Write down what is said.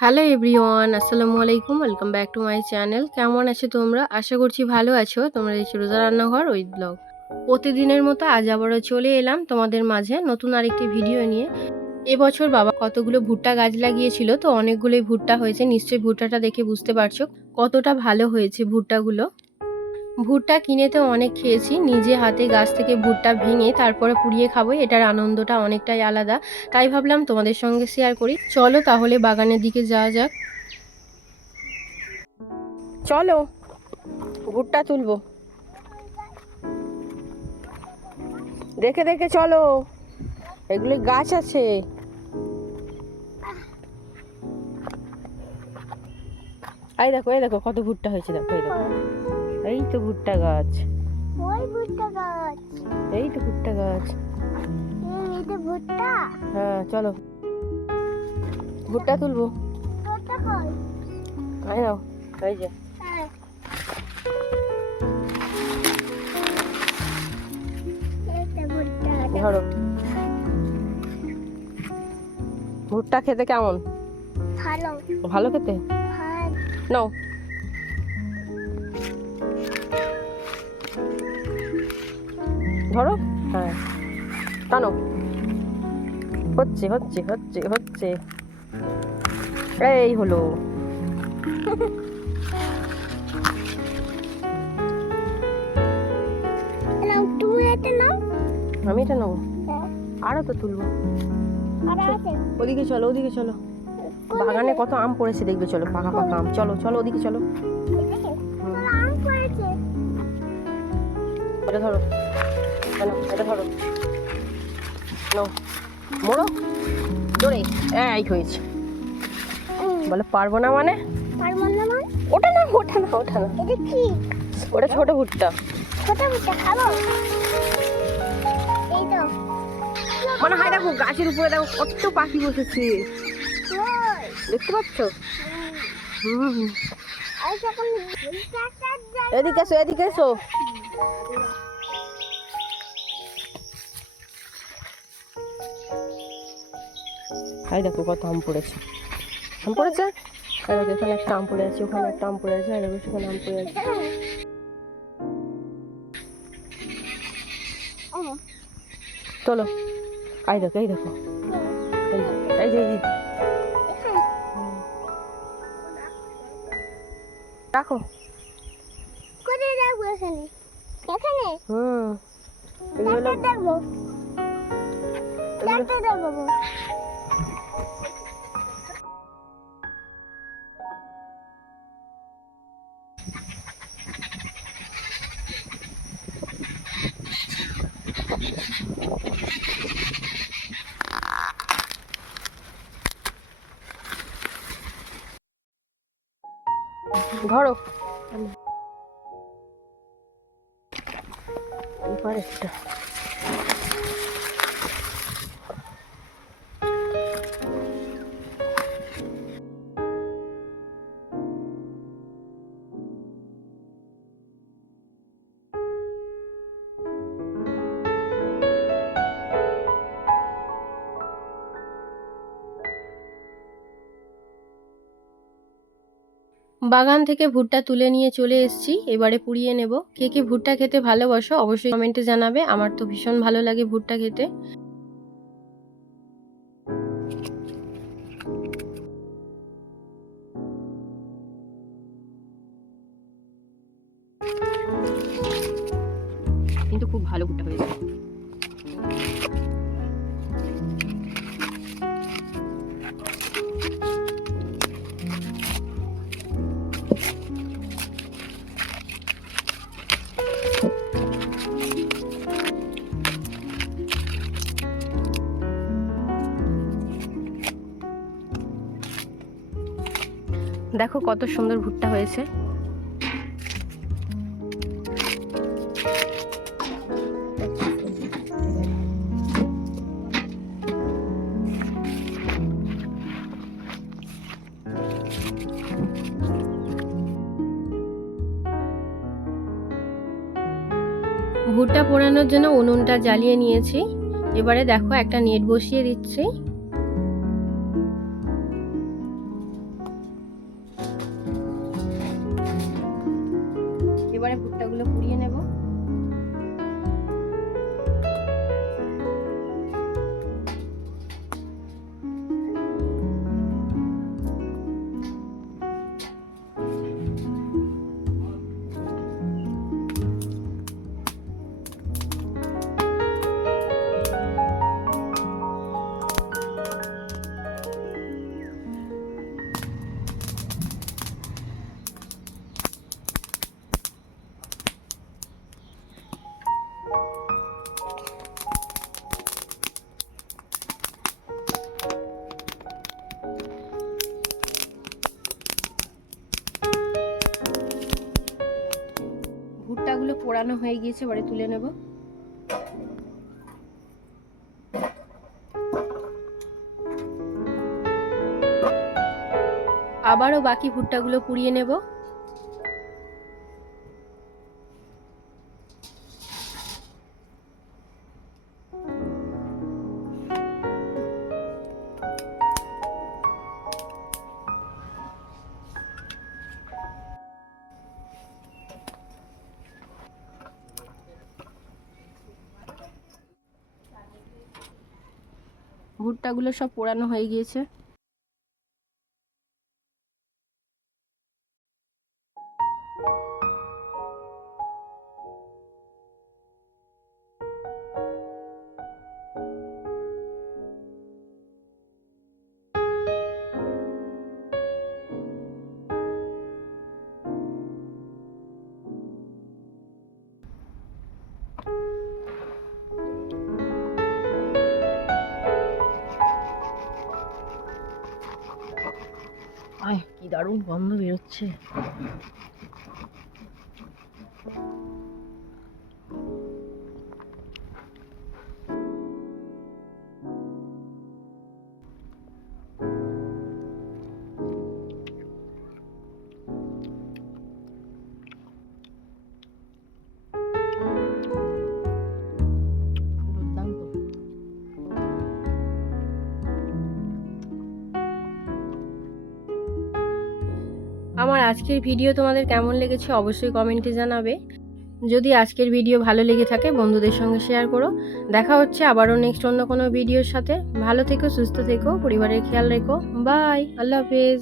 Hello everyone আসসালামু আলাইকুম welcome back to my channel কেমন আছো তোমরা? আশা করছি ভালো আছো। তোমরা এই রোজা রান্নাঘর, ওই ব্লগ প্রতিদিনের মতো আজ আবারও চলে এলাম তোমাদের মাঝে নতুন আরেকটি ভিডিও নিয়ে। এবছর বাবা কতগুলো ভুট্টা গাছ লাগিয়েছিল, তো অনেকগুলোই ভুট্টা হয়েছে। নিশ্চয়ই ভুট্টাটা দেখে বুঝতে পারছ কতটা ভালো হয়েছে ভুট্টাগুলো। ভুট্টা কিনে তো অনেক খেয়েছি, নিজে হাতে গাছ থেকে ভুট্টা ভেঙে তারপরে পুড়িয়ে খাব, এটার আনন্দটা অনেকটাই আলাদা। তাই ভাবলাম তোমাদের সঙ্গে শেয়ার করি। চলো তাহলে বাগানের দিকে যাওয়া যাক। চলো, ভুট্টা তুলবো। দেখে দেখে চলো, এগুলো গাছ আছে। এই দেখো এই দেখো কত ভুট্টা হয়েছে, দেখো, এই দেখো। এই তো ভুট্টা গাছ। ওই ভুট্টা গাছ। এই তো ভুট্টা গাছ। হুম, এটা ভুট্টা। হ্যাঁ চলো। ভুট্টা তুলবো। ভুট্টা কই আই নাও এই যে। হ্যাঁ। ধরো। ভুট্টা খেতে কেমন? ভালো। ভালো খেতে? নাও। ধরো? হ্যাঁ। টানো। হচ্ছে হচ্ছে হচ্ছে হচ্ছে। এই হলো। আমি এটা নেব হ্যাঁ, আরও তো তুলবো। ওদিকে চলো ওদিকে চলো। বাগানে কত আম পড়েছে দেখবে চলো পাকা পাকা আম। চলো চলো ওদিকে চলো। এটা ধরো। কেন এটা ধরো। মোড়ো। জোরে। এই হয়েছে। বলে পারব না মানে? পারব না মা ওটা না ওটা না ওটা না। এটা কি? ওটা ছোট ভুট্টা। ছোট ভুট্টা খাব? এই তো। মানে হাই দেখো গাছের উপরে দেখো কত পাখি বসেছে। দেখতে পাচ্ছ? হুম, এদিকে এসো এদিকে এসো। এই দেখো কত আম পড়েছে। আম পড়েছে? দেখো এখানে একটা আম পড়ে আছে ওখানে একটা আম পড়ে আছে আর দেখো সেখানে আম পড়ে আছে। চলো আই দেখো এই দেখো। এই যে, রাখো। কোথায় রাখব এখানে? এখানে? হুম। এগুলো হলো ধরো। এবার একটা। বাগান থেকে ভুট্টা তুলে নিয়ে চলে এসেছি, এবারে পুড়িয়ে নেব। কে কে ভুট্টা খেতে ভালোবাসো অবশ্যই কমেন্টে জানাবে, আমার তো ভীষণ ভালো লাগে ভুট্টা খেতে। কিন্তু খুব ভালো ভুট্টা হয়েছে। দেখো কত সুন্দর ভুট্টা হয়েছে। ভুট্টা পোড়ানোর জন্য উনুনটা জ্বালিয়ে নিয়েছি। এবারে দেখো একটা নেট বসিয়ে দিচ্ছি। সরিয়ে নেব। পোড়ানো হয়ে গিয়েছে এবারে তুলে নেব। আবারও বাকি ভুট্টাগুলো পুড়িয়ে নেব। ভুট্টাগুলো সব পোড়ানো হয়ে গিয়েছে। 나름 완도 이렇지. আমার আজকের ভিডিও তোমাদের কেমন লেগেছে অবশ্যই কমেন্টে জানাবে। যদি আজকের ভিডিও ভালো লেগে থাকে, বন্ধুদের সঙ্গে শেয়ার করো। দেখা হচ্ছে আবারও নেক্সট অন্য কোনো ভিডিওর সাথে। ভালো থেকো, সুস্থ থেকো, পরিবারের খেয়াল রেখো। বাই আল্লাহ হাফেজ।